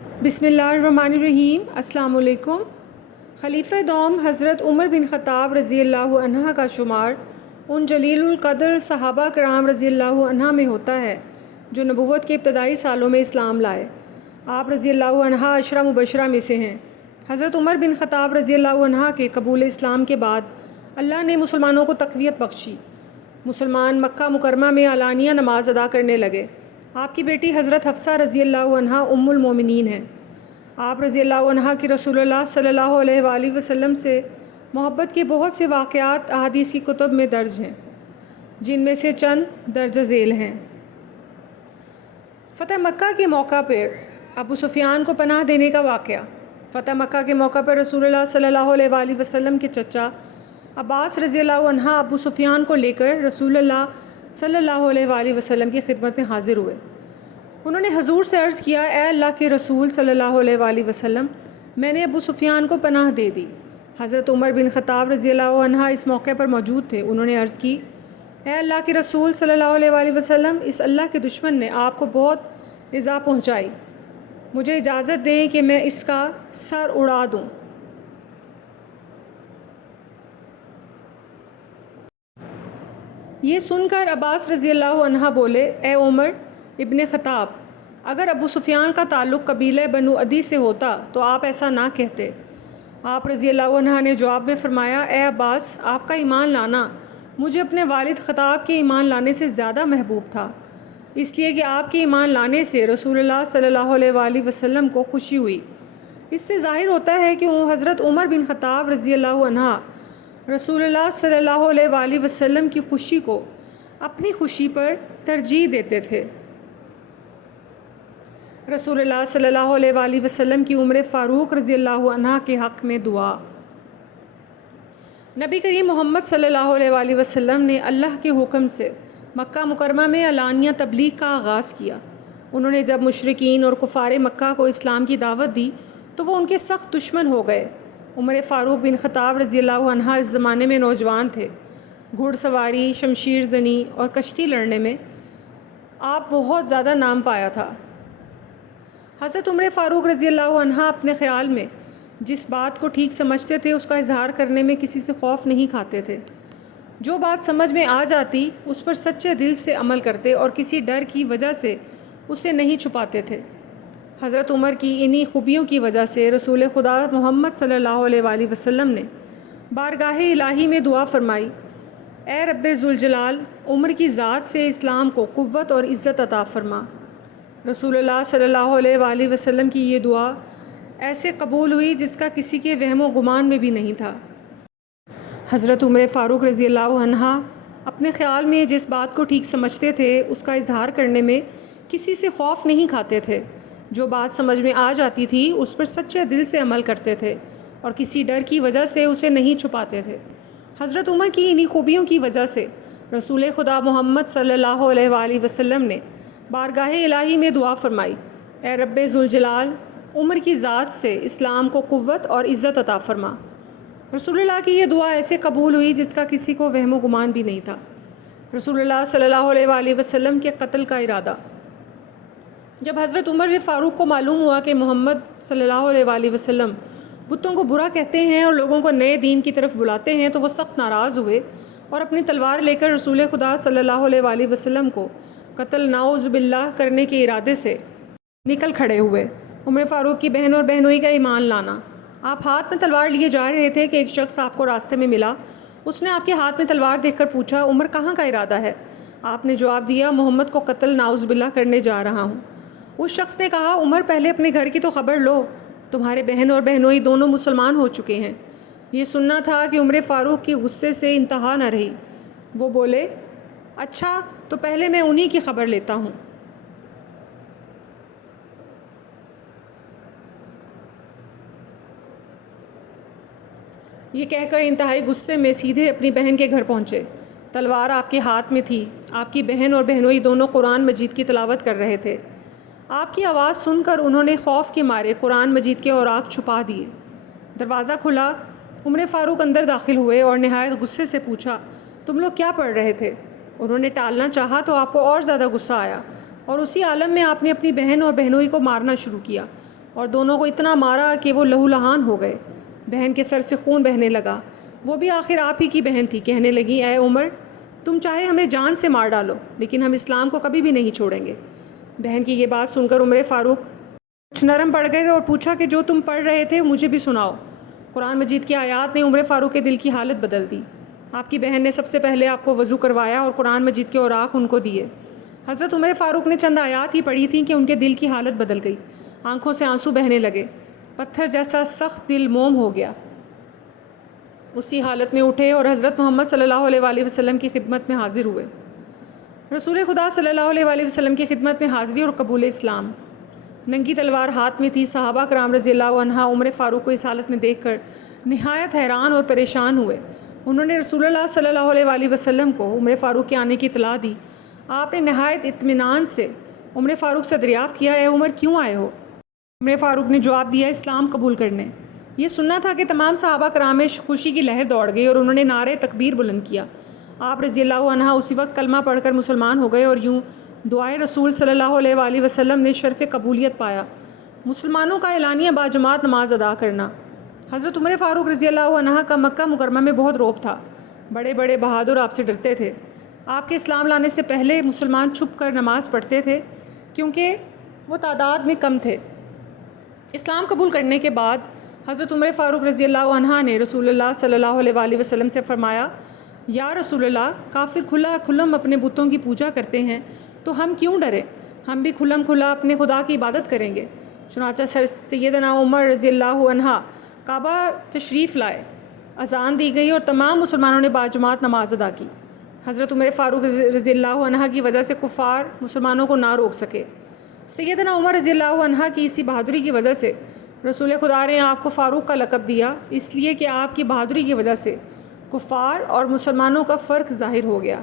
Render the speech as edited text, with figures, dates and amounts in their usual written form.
بسم اللہ الرحمن الرحیم۔ السلام علیکم۔ خلیفہ دوم حضرت عمر بن خطاب رضی اللہ عنہ کا شمار ان جلیل القدر صحابہ کرام رضی اللہ عنہ میں ہوتا ہے جو نبوت کے ابتدائی سالوں میں اسلام لائے۔ آپ رضی اللہ عنہ عشرہ مبشرہ میں سے ہیں۔ حضرت عمر بن خطاب رضی اللہ عنہ کے قبول اسلام کے بعد اللہ نے مسلمانوں کو تقویت بخشی۔ مسلمان مکہ مکرمہ میں علانیہ نماز ادا کرنے لگے۔ آپ کی بیٹی حضرت حفصہ رضی اللہ عنہ ام المومنین ہیں۔ آپ رضی اللہ عنہ کی رسول اللہ صلی اللہ علیہ وآلہ وسلم سے محبت کے بہت سے واقعات احادیث کی کتب میں درج ہیں، جن میں سے چند درج ذیل ہیں۔ فتح مکہ کے موقع پر ابو سفیان کو پناہ دینے کا واقعہ۔ فتح مکہ کے موقع پر رسول اللہ صلی اللہ علیہ وآلہ وسلم کے چچا عباس رضی اللہ عنہ ابو سفیان کو لے کر رسول اللہ صلی اللہ علیہ وآلہ وسلم کی خدمت میں حاضر ہوئے۔ انہوں نے حضور سے عرض کیا، اے اللہ کے رسول صلی اللہ علیہ وآلہ وسلم، میں نے ابو سفیان کو پناہ دے دی۔ حضرت عمر بن خطاب رضی اللہ عنہ اس موقع پر موجود تھے۔ انہوں نے عرض کی، اے اللہ کے رسول صلی اللہ علیہ وآلہ وسلم، اس اللہ کے دشمن نے آپ کو بہت ایذا پہنچائی، مجھے اجازت دیں کہ میں اس کا سر اڑا دوں۔ یہ سن کر عباس رضی اللہ عنہ بولے، اے عمر ابن خطاب، اگر ابو سفیان کا تعلق قبیلہ بنو عدی سے ہوتا تو آپ ایسا نہ کہتے۔ آپ رضی اللہ عنہ نے جواب میں فرمایا، اے عباس، آپ کا ایمان لانا مجھے اپنے والد خطاب کے ایمان لانے سے زیادہ محبوب تھا، اس لیے کہ آپ کے ایمان لانے سے رسول اللہ صلی اللہ علیہ وآلہ وسلم کو خوشی ہوئی۔ اس سے ظاہر ہوتا ہے کہ حضرت عمر بن خطاب رضی اللہ عنہ رسول اللہ صلی اللہ علیہ وآلہ وسلم کی خوشی کو اپنی خوشی پر ترجیح دیتے تھے۔ رسول اللہ صلی اللہ علیہ وآلہ وسلم کی عمر فاروق رضی اللہ عنہ کے حق میں دعا۔ نبی کریم محمد صلی اللہ علیہ وآلہ وسلم نے اللہ کے حکم سے مکہ مکرمہ میں علانیہ تبلیغ کا آغاز کیا۔ انہوں نے جب مشرکین اور کفار مکہ کو اسلام کی دعوت دی تو وہ ان کے سخت دشمن ہو گئے۔ عمر فاروق بن خطاب رضی اللہ عنہ اس زمانے میں نوجوان تھے۔ گھوڑ سواری، شمشیر زنی اور کشتی لڑنے میں آپ بہت زیادہ نام پایا تھا۔ حضرت عمر فاروق رضی اللہ عنہ اپنے خیال میں جس بات کو ٹھیک سمجھتے تھے اس کا اظہار کرنے میں کسی سے خوف نہیں کھاتے تھے۔ جو بات سمجھ میں آ جاتی اس پر سچے دل سے عمل کرتے اور کسی ڈر کی وجہ سے اسے نہیں چھپاتے تھے۔ حضرت عمر کی انہی خوبیوں کی وجہ سے رسول خدا محمد صلی اللہ علیہ وآلہ وسلم نے بارگاہ الہی میں دعا فرمائی، اے رب ذوالجلال، عمر کی ذات سے اسلام کو قوت اور عزت عطا فرما۔ رسول اللہ صلی اللہ علیہ وآلہ وسلم کی یہ دعا ایسے قبول ہوئی جس کا کسی کے وہم و گمان میں بھی نہیں تھا۔ حضرت عمر فاروق رضی اللہ عنہ اپنے خیال میں جس بات کو ٹھیک سمجھتے تھے اس کا اظہار کرنے میں کسی سے خوف نہیں کھاتے تھے۔ جو بات سمجھ میں آ جاتی تھی اس پر سچے دل سے عمل کرتے تھے اور کسی ڈر کی وجہ سے اسے نہیں چھپاتے تھے۔ حضرت عمر کی انہی خوبیوں کی وجہ سے رسول خدا محمد صلی اللہ علیہ وآلہ وسلم نے بارگاہ الہی میں دعا فرمائی، اے رب ذوالجلال، عمر کی ذات سے اسلام کو قوت اور عزت عطا فرما۔ رسول اللہ کی یہ دعا ایسے قبول ہوئی جس کا کسی کو وہم و گمان بھی نہیں تھا۔ رسول اللہ صلی اللہ علیہ وآلہ وسلم کے قتل کا ارادہ۔ جب حضرت عمر فاروق کو معلوم ہوا کہ محمد صلی اللہ علیہ وآلہ وسلم بتوں کو برا کہتے ہیں اور لوگوں کو نئے دین کی طرف بلاتے ہیں تو وہ سخت ناراض ہوئے اور اپنی تلوار لے کر رسول خدا صلی اللہ علیہ وآلہ وسلم کو قتل نعوذ باللہ کرنے کے ارادے سے نکل کھڑے ہوئے۔ عمر فاروق کی بہن اور بہنوئی کا ایمان لانا۔ آپ ہاتھ میں تلوار لیے جا رہے تھے کہ ایک شخص آپ کو راستے میں ملا۔ اس نے آپ کے ہاتھ میں تلوار دیکھ کر پوچھا، عمر کہاں کا ارادہ ہے؟ آپ نے جواب دیا، محمد کو قتل نعوذ باللہ کرنے جا رہا ہوں۔ اس شخص نے کہا، عمر پہلے اپنے گھر کی تو خبر لو، تمہارے بہن اور بہنوئی دونوں مسلمان ہو چکے ہیں۔ یہ سننا تھا کہ عمر فاروق کی غصے سے انتہا نہ رہی۔ وہ بولے، اچھا تو پہلے میں انہی کی خبر لیتا ہوں۔ یہ کہہ کر انتہائی غصے میں سیدھے اپنی بہن کے گھر پہنچے۔ تلوار آپ کے ہاتھ میں تھی۔ آپ کی بہن اور بہنوئی دونوں قرآن مجید کی تلاوت کر رہے تھے۔ آپ کی آواز سن کر انہوں نے خوف کے مارے قرآن مجید کے اوراق چھپا دیے۔ دروازہ کھلا، عمر فاروق اندر داخل ہوئے اور نہایت غصے سے پوچھا، تم لوگ کیا پڑھ رہے تھے؟ انہوں نے ٹالنا چاہا تو آپ کو اور زیادہ غصہ آیا اور اسی عالم میں آپ نے اپنی بہن اور بہنوئی کو مارنا شروع کیا۔ اور دونوں کو اتنا مارا کہ وہ لہو لہان ہو گئے، بہن کے سر سے خون بہنے لگا۔ وہ بھی آخر آپ ہی کی بہن تھی، کہنے لگی اے عمر تم چاہے ہمیں جان سے مار ڈالو لیکن ہم اسلام کو کبھی بھی نہیں چھوڑیں گے۔ بہن کی یہ بات سن کر عمر فاروق کچھ نرم پڑ گئے اور پوچھا کہ جو تم پڑھ رہے تھے مجھے بھی سناؤ۔ قرآن مجید کی آیات نے عمر فاروق کے دل کی حالت بدل دی۔ آپ کی بہن نے سب سے پہلے آپ کو وضو کروایا اور قرآن مجید کے اوراق ان کو دیے۔ حضرت عمر فاروق نے چند آیات ہی پڑھی تھیں کہ ان کے دل کی حالت بدل گئی، آنکھوں سے آنسو بہنے لگے، پتھر جیسا سخت دل موم ہو گیا۔ اسی حالت میں اٹھے اور حضرت محمد صلی اللہ علیہ وآلہ وسلم کی خدمت میں حاضر ہوئے۔ رسول خدا صلی اللہ علیہ وآلہ وسلم کی خدمت میں حاضری اور قبول اسلام۔ ننگی تلوار ہاتھ میں تھی۔ صحابہ کرام رضی اللہ عنہ عمر فاروق کو اس حالت میں دیکھ کر نہایت حیران اور پریشان ہوئے۔ انہوں نے رسول اللہ صلی اللہ علیہ وآلہ وسلم کو عمر فاروق کے آنے کی اطلاع دی۔ آپ نے نہایت اطمینان سے عمر فاروق سے دریافت کیا اے عمر کیوں آئے ہو؟ عمر فاروق نے جواب دیا اسلام قبول کرنے۔ یہ سننا تھا کہ تمام صحابہ کرام میں خوشی کی لہر دوڑ گئی اور انہوں نے نعرہ تکبیر بلند کیا۔ آپ رضی اللہ عنہ اسی وقت کلمہ پڑھ کر مسلمان ہو گئے اور یوں دعائے رسول صلی اللہ علیہ وآلہ وسلم نے شرف قبولیت پایا۔ مسلمانوں کا اعلانیہ باجماعت نماز ادا کرنا۔ حضرت عمر فاروق رضی اللہ عنہ کا مکہ مکرمہ میں بہت رعب تھا۔ بڑے بڑے بہادر آپ سے ڈرتے تھے۔ آپ کے اسلام لانے سے پہلے مسلمان چھپ کر نماز پڑھتے تھے کیونکہ وہ تعداد میں کم تھے۔ اسلام قبول کرنے کے بعد حضرت عمر فاروق رضی اللہ عنہ نے رسول اللہ صلی اللہ علیہ وآلہ وسلم سے فرمایا یا رسول اللہ کافر کھلا کھلم اپنے بتوں کی پوجا کرتے ہیں تو ہم کیوں ڈریں؟ ہم بھی کھلم کھلا اپنے خدا کی عبادت کریں گے۔ چنانچہ سیدنا عمر رضی اللہ عنہ کعبہ تشریف لائے، اذان دی گئی اور تمام مسلمانوں نے باجماعت نماز ادا کی۔ حضرت عمر فاروق رضی اللہ عنہ کی وجہ سے کفار مسلمانوں کو نہ روک سکے۔ سیدنا عمر رضی اللہ عنہ کی اسی بہادری کی وجہ سے رسول خدا نے آپ کو فاروق کا لقب دیا، اس لیے کہ آپ کی بہادری کی وجہ سے کفار اور مسلمانوں کا فرق ظاہر ہو گیا۔